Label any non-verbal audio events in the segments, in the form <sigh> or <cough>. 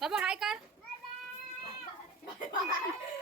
बाबा हाय कर दुसरा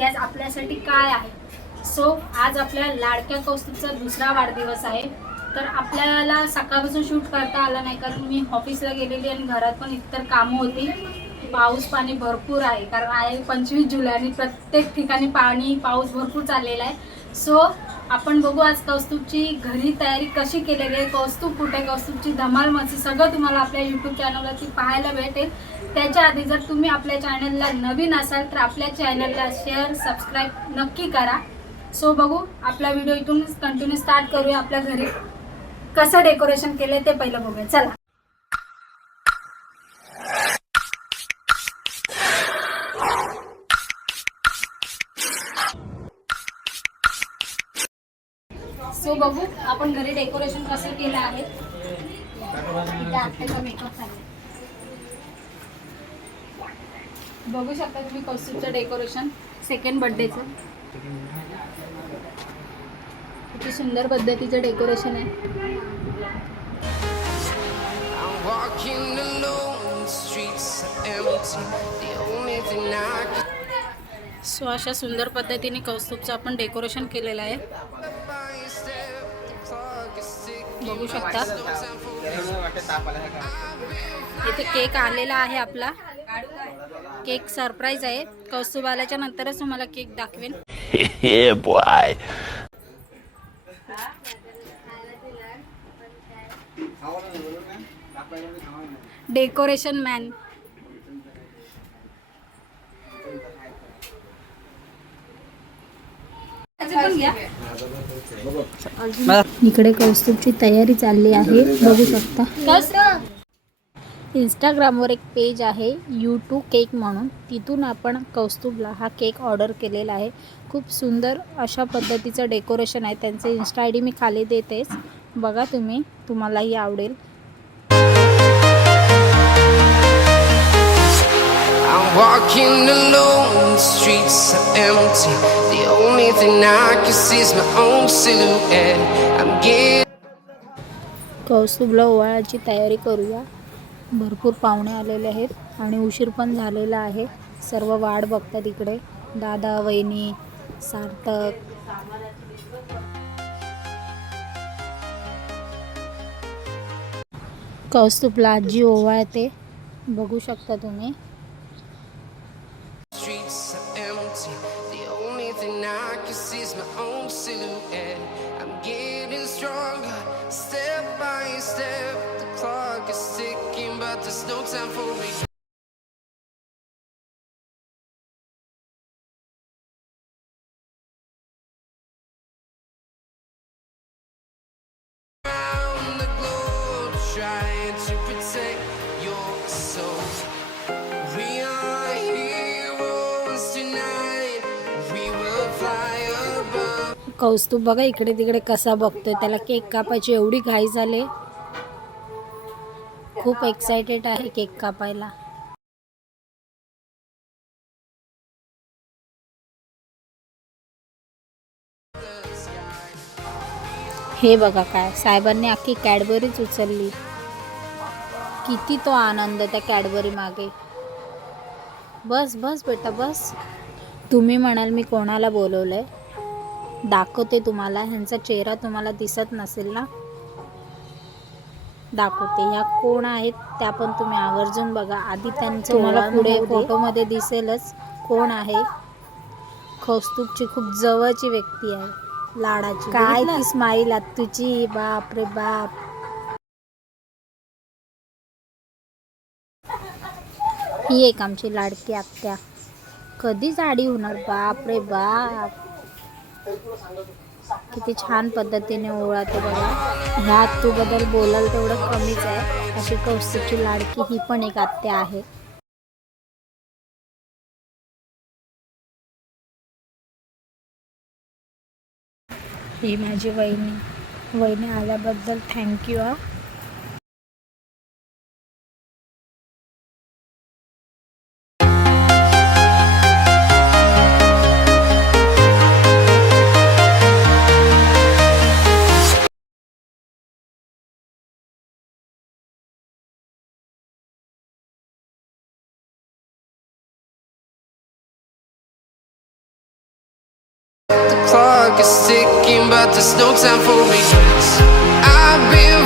असेल की आज आपल्यासाठी काय आहे? सो आज आपल्या लाडक्या कौस्तुभचा दुसरा वाढदिवस आहे. तर आपल्याला सकाळपासून शूट करता आला नाही कारण मी ऑफिसला गेलेली आणि घरात पण इतर कामं होती. पाऊस पाणी भरपूर आहे कारण आहे पंचवीस जुलै आणि प्रत्येक ठिकाणी पाणी पाऊस भरपूर चाललेला आहे. सो आपण बघू आज कौस्तुभची घरी तयारी कशी केलेली आहे कौस्तुभ कुठे कौस्तुभची धमाल मस्ती सगळं तुम्हाला आपल्या यूट्यूब चॅनलवरती पाहायला भेटेल. त्याच्या आधी जर तुम्ही आपल्या चॅनलला नवीन असाल तर आपल्या चॅनलला शेअर सबस्क्राईब नक्की करा. सो बघू आपला व्हिडिओ इथून कंटिन्यू स्टार्ट करूया. आपल्या घरी कसं डेकोरेशन केलं ते पहिलं बघूया. चला. सो बघू आपण घरी डेकोरेशन कसं केलं आहे. मेकअप. बघू शकता तुम्ही कौस्तुभचं डेकोरेशन सेकंड बर्थडेचं किती सुंदर पद्धतीचं डेकोरेशन आहे. सो अशा सुंदर पद्धतीने कौस्तुभचं आपण डेकोरेशन केलेलं आहे. बघू शकता. इथे केक आलेला आहे आपला. केक सरप्राईज आहे. कौस्तुभ आल्याच्या नंतरच तुम्हाला केक दाखवेन. <laughs> Decoration man. इकडे कौस्तुभची तयारी चालली आहे. बघू शकता. इंस्टाग्रामवर एक पेज आहे यू टू केक म्हणून. तिथून आपण कौस्तुभला हा केक ऑर्डर केलेला आहे. खूप सुंदर अशा पद्धतीचं डेकोरेशन आहे. त्यांचं इन्स्टा आय डी मी खाली देतेच. बघा तुम्ही तुम्हालाही आवडेल. I'm walking alone, the streets are empty. The only thing I can see is my own silhouette. I'm getting कौस्तुभला ओवाळाची तयारी करूया. भरपूर पाहुणे आलेले आहेत आणि उशीर पण झालेला आहे. सर्व वाट बघतात इकडे. दादा वहिनी सार्थक. कौस्तुभला आजी ओवाळते. बघू शकता तुम्ही. Thing I can see is my own silhouette. I'm getting stronger, step by step. The clock is ticking, but there's no time for me. Around the globe, trying to protect your soul. Kaustubh बघा इकडे तिकडे कसा बघतोय. त्याला cake कापायची एवढी घाई झाली. खूप एक्सायटेड आहे केक कापायला. हे बघा काय साहेबांनी अख्खी कॅडबरीच उचलली. किती तो आनंद त्या कॅडबरी मागे. बस बस बेटा बस. तुम्ही म्हणाल मी कोणाला बोलवलं आहे दाखवते तुम्हाला. ह्यांचा चेहरा तुम्हाला दिसत नसेल ना? दाखवते. ह्या कोण आहेत त्या पण तुम्ही आवर्जून बघा. आधी त्यांचं तुम्हाला पुढे फोटोमध्ये दिसेलच कोण आहे. कौस्तुभची खूप जवळची व्यक्ती आहे. लाडाची. काय ती स्माईल तुझी बाप रे बाप. ही एक आमची लाडकी आत्या. कधी जाडी होणार? बाप रे बाप. किती छान पद्धतीने ओळा ओळातो बघा. ह्या तू बद्दल बोलाल तेवढं कमीच आहे. अशी कौशिकची लाडकी ही पण एक आत्या आहे. ही माझी वहिनी. वहिनी आल्याबद्दल थँक्यू हा. But there's no time for regrets. I've been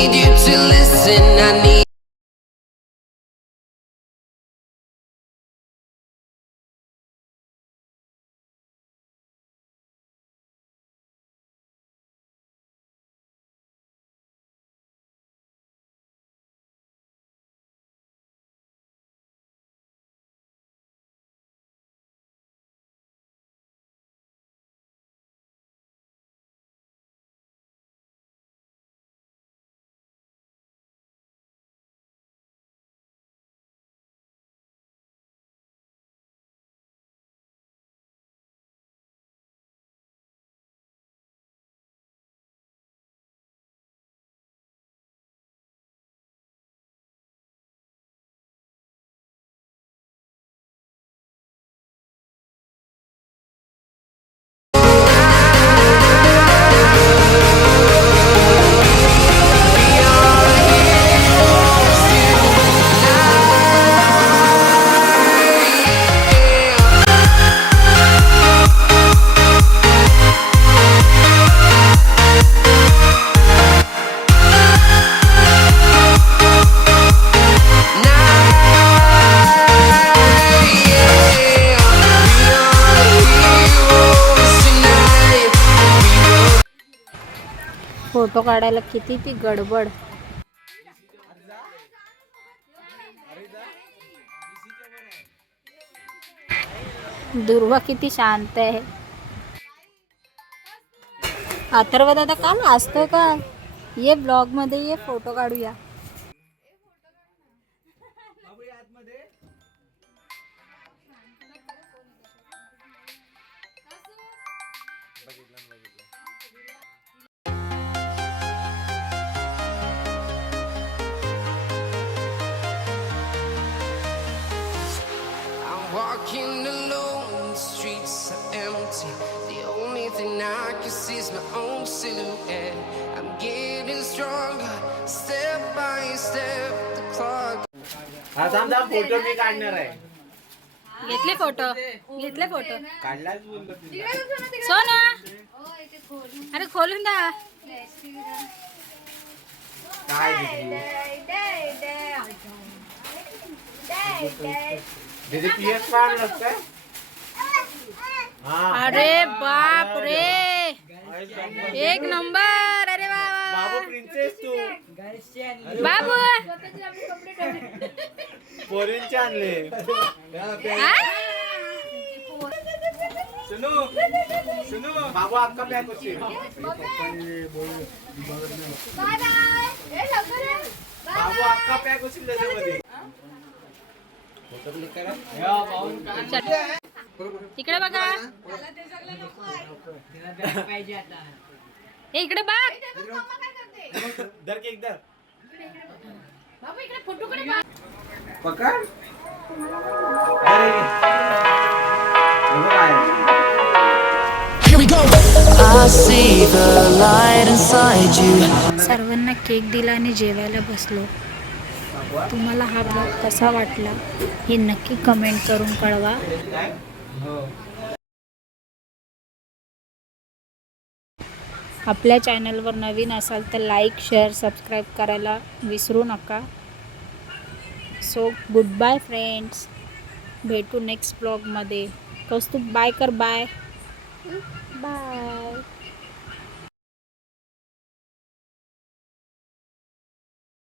need you to listen. I need. Photo काढायला किती ती गडबड. दुर्वा किती शांत आहे. अथर्व दादा का असतो का? ये ब्लॉगमध्ये ये फोटो काढूया. Is my own silhouette. I'm getting stronger, step by step. The clock. हा थांब थांब फोटो मी काढणार आहे. घेतले फोटो घेतले फोटो काढलाच बोललो तुला. सोना? अरे खोलून दा काय दीदी पीएस आणलं काय? हा. अरे बाप रे. एक नंबर अरे वा. प्रिन्सेस तू. बाबू. पोरींचे आणले. हा? बाबू अक्का पॅक होती बाबू अक्का पॅक त्याच्यामध्ये. इकडे बघा. हे इकडे बघ. दर केक दर पकड I see the light inside you. सर्वांना केक दिला आणि जेवायला बसलो. तुम्हाला हा ब्लॉग कसा वाटला हे नक्की कमेंट करून कळवा. आपल्या चॅनलवर नवीन असाल तर लाईक शेअर सबस्क्राईब करायला विसरू नका. सो गुड बाय फ्रेंड्स भेटू नेक्स्ट ब्लॉगमध्ये कौस्तुभ बाय कर बाय बाय